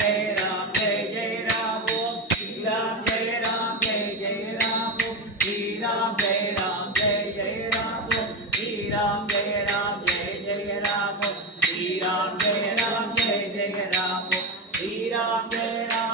Jai Ram Jai Jai Ram Shri Ram Jai Ram Jai Jai Ram Shri Ram Jai Ram Jai Jai Ram Shri Ram Jai Ram Jai Jai Ram Shri Ram Jai Ram Jai Jai Ram Shri Ram Jai Ram